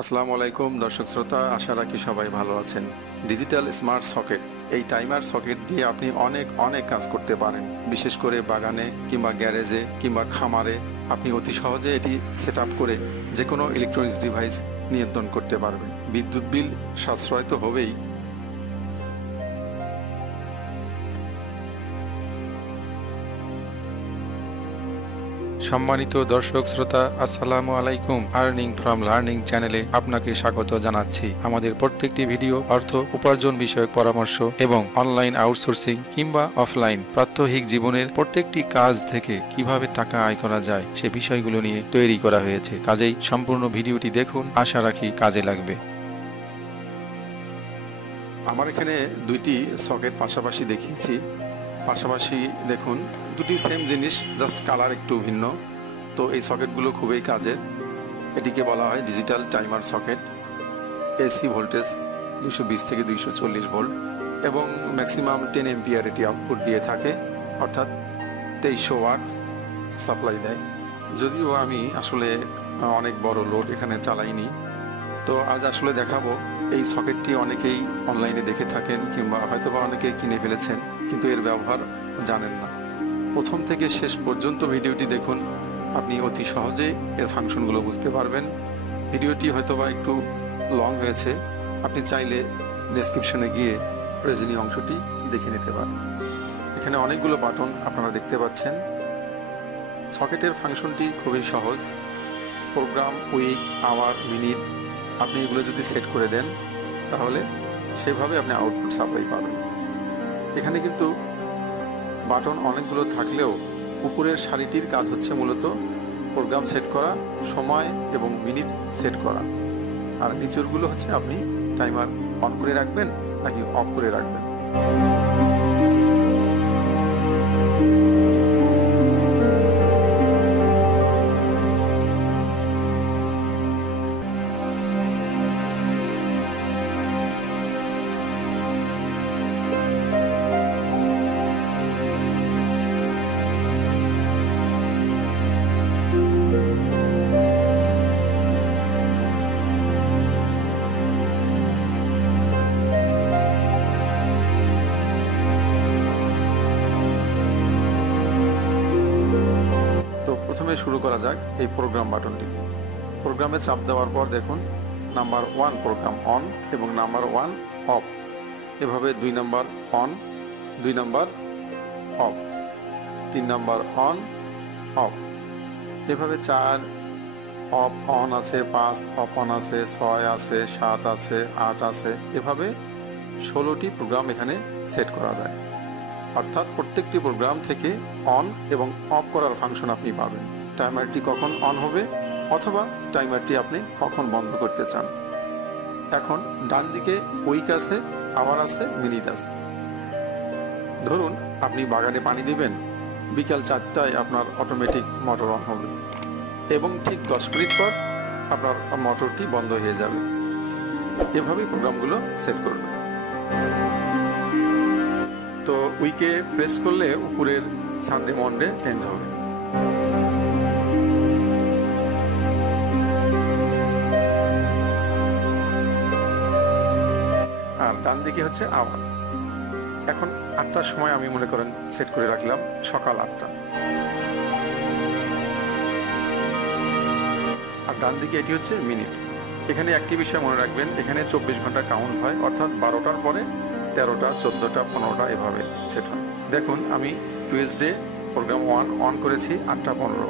আসসালামু আলাইকুম দর্শক শ্রোতা, আশা রাখি সবাই ভালো আছেন। ডিজিটাল স্মার্ট সকেট, এই টাইমার সকেট দিয়ে আপনি অনেক কাজ করতে পারেন। বিশেষ করে বাগানে কিংবা গ্যারেজে কিংবা খামারে আপনি অতি সহজে এটি সেট আপ করে যে কোনো ইলেকট্রনিক্স ডিভাইস নিয়ন্ত্রণ করতে পারবেন। বিদ্যুৎ বিল সাশ্রয় তো হবেই, সম্মানিত দর্শক শ্রোতা, আসসালামু আলাইকুম। আর্নিং ফ্রম লার্নিং চ্যানেলে আপনাকে স্বাগত জানাচ্ছি। আমাদের প্রত্যেকটি ভিডিও অর্থ উপার্জন বিষয়ক পরামর্শ এবং অনলাইন আউটসোর্সিং কিংবা অফলাইন প্রাত্যহিক জীবনের প্রত্যেকটি কাজ থেকে কিভাবে টাকা আয় করা যায় সে বিষয়গুলো নিয়ে তৈরি করা হয়েছে। কাজেই সম্পূর্ণ ভিডিওটি দেখুন, আশা রাখি কাজে লাগবে। আমার এখানে দুইটি সকেট পাশাপাশি দেখিয়েছি। পাশাপাশি দেখুন, দুটি সেম জিনিস, জাস্ট কালার একটু ভিন্ন। তো এই সকেটগুলো খুবই কাজের। এটিকে বলা হয় digital timer socket. AC voltage 220 থেকে 240 ভোল্ট এবং ম্যাক্সিমাম 10 এম্পিয়ার এটি আউটপুট দিয়ে থাকে, অর্থাৎ 2300 ওয়াট সাপ্লাই দেয়। যদিও আমি আসলে অনেক বড় লোড এখানে চালাইনি, তো আজ আসলে দেখাবো। এই সকেটটি অনেকেই অনলাইনে দেখে থাকেন কিংবা হয়তোবা অনেকেই কিনে ফেলেছেন, কিন্তু এর ব্যবহার জানেন না। প্রথম থেকে শেষ পর্যন্ত ভিডিওটি দেখুন, আপনি অতি সহজে এর ফাংশনগুলো বুঝতে পারবেন। ভিডিওটি হয়তোবা একটু লং হয়েছে, আপনি চাইলে ডেসক্রিপশনে গিয়ে প্রয়োজনীয় অংশটি দেখে নিতে পারেন। এখানে অনেকগুলো বাটন আপনারা দেখতে পাচ্ছেন। সকেটের ফাংশনটি খুবই সহজ। প্রোগ্রাম, উইক, আওয়ার, মিনিট আপনি এগুলো যদি সেট করে দেন তাহলে সেভাবে আপনি আউটপুট সাপ্লাই পাবেন। এখানে কিন্তু বাটন অনেকগুলো থাকলেও উপরের সারিটির কাজ হচ্ছে মূলত প্রোগ্রাম সেট করা, সময় এবং মিনিট সেট করা, আর নিচেরগুলো হচ্ছে আপনি টাইমার অন করে রাখবেন নাকি অফ করে রাখবেন। প্রথমে শুরু করা যাক এই প্রোগ্রাম বাটনটি। প্রোগ্রামে চাপ দেওয়ার পর দেখুন নাম্বার 1 প্রোগ্রাম অন এবং নাম্বার 1 অফ। এভাবে 2 number on, 2 number of, 3 number on of, এভাবে 4 অফ অন আছে, 5 অফ অন আছে, 6 আছে, 7 আছে, 8 আছে, এভাবে 16টি প্রোগ্রাম এখানে সেট করা যায়। অর্থাৎ প্রত্যেকটি প্রোগ্রাম থেকে অন এবং অফ করার ফাংশন আপনি পাবেন। টাইমারটি কখন অন হবে অথবা টাইমারটি আপনি কখন বন্ধ করতে চান। এখন ডান দিকে উইক আছে, আওয়ার আছে, মিনিট আছে। ধরুন আপনি বাগানে পানি দিবেন, বিকাল 4টায় আপনার অটোমেটিক মোটর অন হবে এবং ঠিক 10 মিনিট পর আপনার মোটরটি বন্ধ হয়ে যাবে। এভাবেই প্রোগ্রামগুলো সেট করবে। তো উইকে প্রেস করলে উপরের সানডে মন্ডে চেঞ্জ হবে। আর ডান দিকে হচ্ছে আওয়ার। এখন 8টার সময় আমি মনে করেন সেট করে রাখলাম, সকাল 8টা। আর ডান দিকে এটি হচ্ছে মিনিট। এখানে একটি বিষয় মনে রাখবেন, এখানে 24 ঘন্টা কাউন্ট হয়, অর্থাৎ 12টার পরে 13টা, 14টা, 15টা এভাবে সেট হয়। দেখুন আমি টুয়েসডে প্রোগ্রাম 1 অন করেছি 8টা 15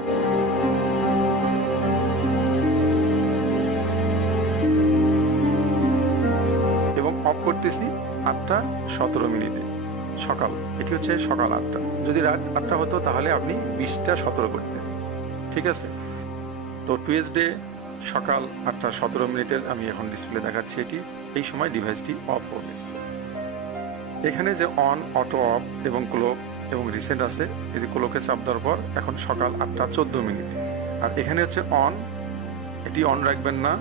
এবং অফ করতেছি 8টা 17 মিনিটে সকাল। এটি হচ্ছে সকাল 8টা। যদি রাত 8টা হতো তাহলে আপনি 20টা 17 করতেন। ঠিক আছে? তো টুয়েসডে সকাল 8টা 17 মিনিটের আমি এখন ডিসপ্লে দেখাচ্ছি। এটি এই সময় ডিভাইসটি অফ হবে। এখানে যে অন, অটো অফ এবং ক্লক এবং রিসেন্ট আছে, এই যে ক্লকে চাপ দেওয়ার পর এখন সকাল 8টা 14 মিনিট। আর এখানে হচ্ছে অন, এটি অন রাখবেন না,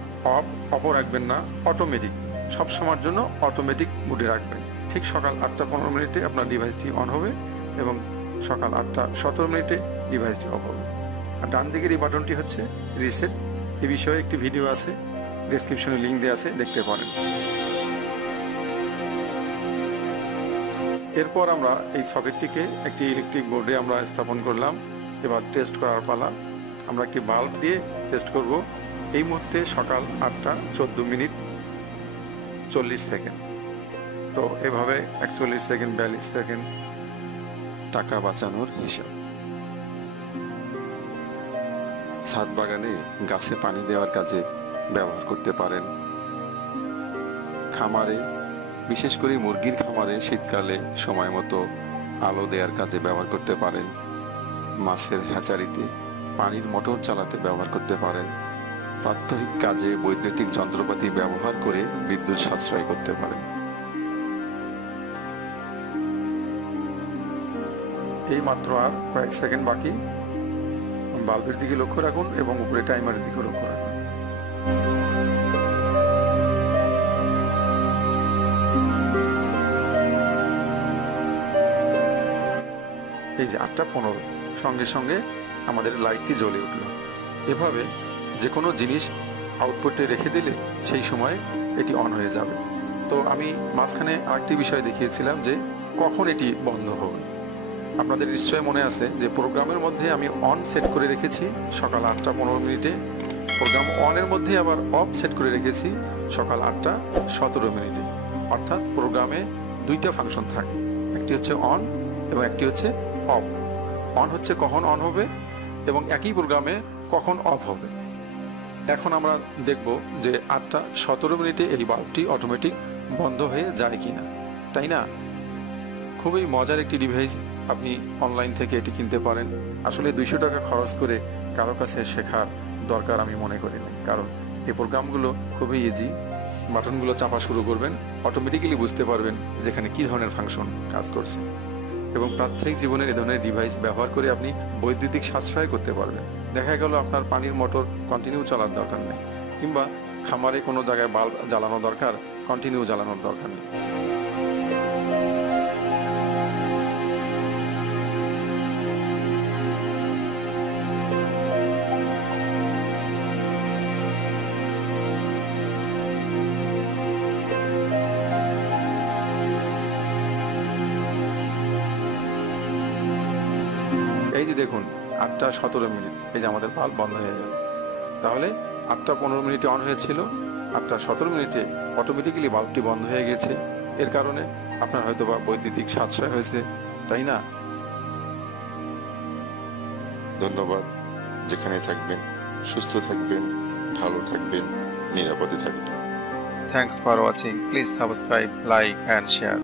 অফও রাখবেন না, অটোমেটিক, সব সময়ের জন্য অটোমেটিক মুডে রাখবেন। ঠিক সকাল 8টা 15 মিনিটে আপনার ডিভাইসটি অন হবে এবং সকাল 8টা 17 মিনিটে ডিভাইসটি অফ হবে। আর ডান দিকের এই বাটনটি হচ্ছে রিসেট। এ বিষয়ে একটি ভিডিও আছে, ডেসক্রিপশনে লিঙ্ক দেওয়া আছে, দেখতে পারেন। এরপর আমরা এই সকেটটিকে একটি ইলেকট্রিক বোর্ডে আমরা স্থাপন করলাম। এবার টেস্ট করার পালা। আমরা একটি বাল্ব দিয়ে টেস্ট করব। এই মুহূর্তে সকাল 8টা 14 মিনিট 40 সেকেন্ড। তো এভাবে 41 সেকেন্ড 42 সেকেন্ড টাকা বাঁচানোর হিসাব। ছাদ বাগানে গাছে পানি দেওয়ার কাজে ব্যবহার করতে পারেন। খামারে, বিশেষ করে মুরগির খামারে শীতকালে সময় মতো আলো দেওয়ার কাজে ব্যবহার করতে পারেন। মাছের হ্যাচারিতে পানির মোটর চালাতে ব্যবহার করতে পারেন। প্রাত্যহিক কাজে বৈদ্যুতিক যন্ত্রপাতি ব্যবহার করে বিদ্যুৎ সাশ্রয় করতে পারেন। এই মাত্র আর কয়েক সেকেন্ড বাকি। বাল্বের দিকে লক্ষ্য রাখুন এবং উপরে টাইমারের দিকে লক্ষ্য রাখুন। এই যে 8:15 সঙ্গে সঙ্গে আমাদের লাইটটি জ্বলে উঠল। এভাবে যে কোনো জিনিস আউটপুটে রেখে দিলে সেই সময় এটি অন হয়ে যাবে। তো আমি মাঝখানে আরেকটি বিষয় দেখিয়েছিলাম যে কখন এটি বন্ধ হবে। আপনাদের নিশ্চয় মনে আছে যে প্রোগ্রামের মধ্যে আমি অন সেট করে রেখেছি সকাল 8:15 মিনিটে, প্রোগ্রাম অনের মধ্যে আবার অফ সেট করে রেখেছি সকাল 8:17 মিনিটে। অর্থাৎ প্রোগ্রামে দুইটা ফাংশন থাকে, একটি হচ্ছে অন এবং একটি হচ্ছে অফ। অন হচ্ছে কখন অন হবে এবং একই প্রোগ্রামে কখন অফ হবে। এখন আমরা দেখব যে 8:17 মিনিটে এই বাল্বটি অটোমেটিক বন্ধ হয়ে যায় কিনা, তাই না? খুবই মজার একটি ডিভাইস। আপনি অনলাইন থেকে এটি কিনতে পারেন। আসলে 200 টাকা খরচ করে কারো কাছে শেখার দরকার আমি মনে করি না, কারণ এই প্রোগ্রামগুলো খুবই ইজি। বাটনগুলো চাপা শুরু করবেন, অটোমেটিক্যালি বুঝতে পারবেন যেখানে কী ধরনের ফাংশন কাজ করছে। এবং প্রাত্যহিক জীবনের এ ধরনের ডিভাইস ব্যবহার করে আপনি বৈদ্যুতিক সাশ্রয় করতে পারবেন। দেখা গেল আপনার পানির মোটর কন্টিনিউ চালার দরকার নেই, কিংবা খামারে কোনো জায়গায় বাল্ব জ্বালানো দরকার, কন্টিনিউ জ্বালানোর দরকার নেই। এই যে দেখুন 8:17 মিনিট, এই যে আমাদের বাল্ব বন্ধ হয়ে গেল। তাহলে 8:15 মিনিটে অন হয়েছিল, 8:17 মিনিটে অটোমেটিক্যালি বাল্বটি বন্ধ হয়ে গেছে। এর কারণে আপনার হয়তো বা বৈদ্যুতিক সাশ্রয় হয়েছে, তাই না? ধন্যবাদ। যেখানে থাকবেন সুস্থ থাকবেন, ভালো থাকবেন, নিরাপদে থাকবেন। Thanks for watching. Please subscribe, like and share.